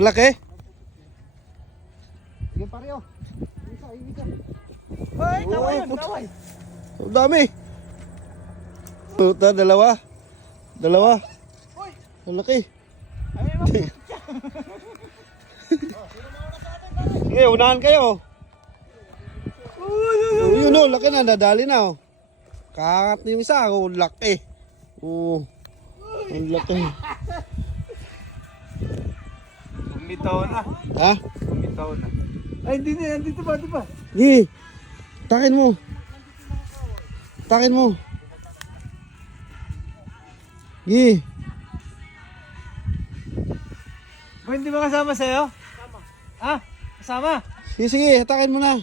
Malaki? Sige pare oh. Isa. Hoy, kaway yun, kaway. Ang dami. Puta, dalawa. Hoy, Ang laki. ay, may Sige, unahan kayo. Yun o, laki na, nadali na o. Kakat na yung isa, o, laki. Oo, ang laki. Bumitaw na. Ha? Bumitaw na. Ay, hindi na yan. Dito ba? Gi, takin mo. Takin mo. Gi. Ba, hindi ba kasama sa'yo? Kasama. Ah, kasama? Sige, sige, takin mo na.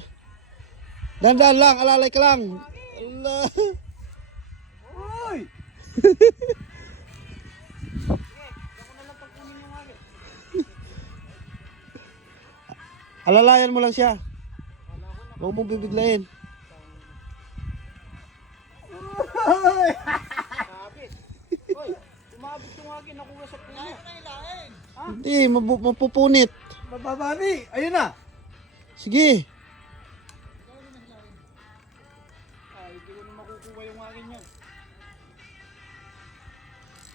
Dandan lang, alalay ka lang. Allah. Uy! Alalayan mo lang siya. Huwag mong bibiglayin. Uy, umabot yung akin. Nakuha sa puno. Hindi, mapupunit. Mababani. Ayun na. Sige. Ay, hindi ko na makukuha yung akin yan.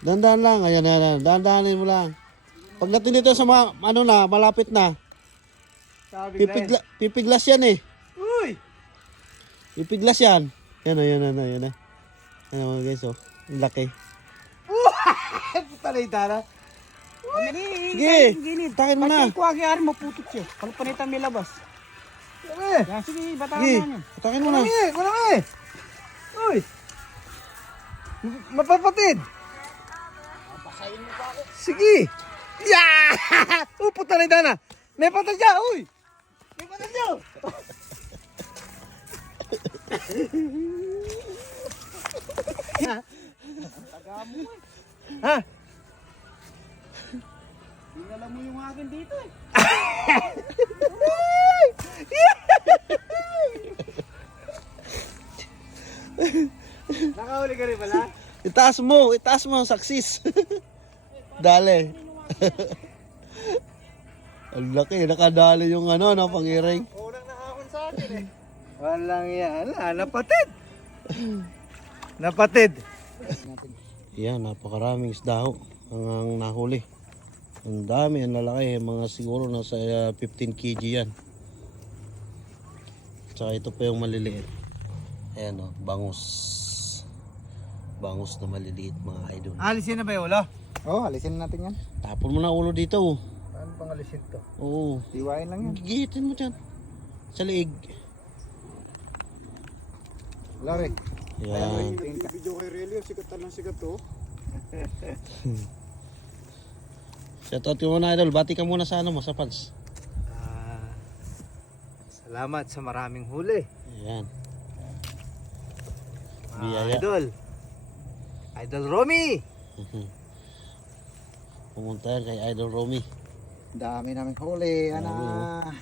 Dandan lang, ayan, ayan. Dandanin mo lang. Pagdating dito sa ano na, malapit na. Sabi na yan. Pipiglas yan eh. Uy! Pipiglas yan. Yan o, yan o, yan o. Yan o mga guys o. Ang laki. Puta na itara. Sige, takin mo na. Pagkang kuha kaya rin maputot siya. Palpanitan may labas. Yan, sige, bataan Sige, namin. takin mo na. Malaki! Uy! Mapapatid! Sige! Yeah! Puta na itara. May patas siya, uy! May patas siya! Ha? Dinala mo yung akin dito eh. Nakahuli ka rin pala? Itaas mo, saksis. Dali. Ang laki, nakadali yung ano, pangiring. Unang nakahon sa akin eh. Walang yan. Napatid. Napatid. Yan, napakaraming isda ho ang nahuli. Ang dami, ang lalaki. Mga siguro nasa 15 kg yan. Tsaka ito pa yung maliliit. Ayan o, bangus. Bangus na maliliit mga idol. Alisin na ba yung ulo? Oh, alisin natin yan. Tapon mo na ulo dito oh. Ano pang alisin to? Oo. Iwain lang yan. Gigitin mo dyan. Sa liig. Lari. Yan. Video kay Relio, sikat to. Shoutout yung mga idol. Bati ka muna sa ano mo, sa fans. Salamat sa maraming huli. Ayan. Mga Biyaya. idol. Idol Romy. Pumunta yan kay Idol Romy. Dami namin huli. Dami, Ana.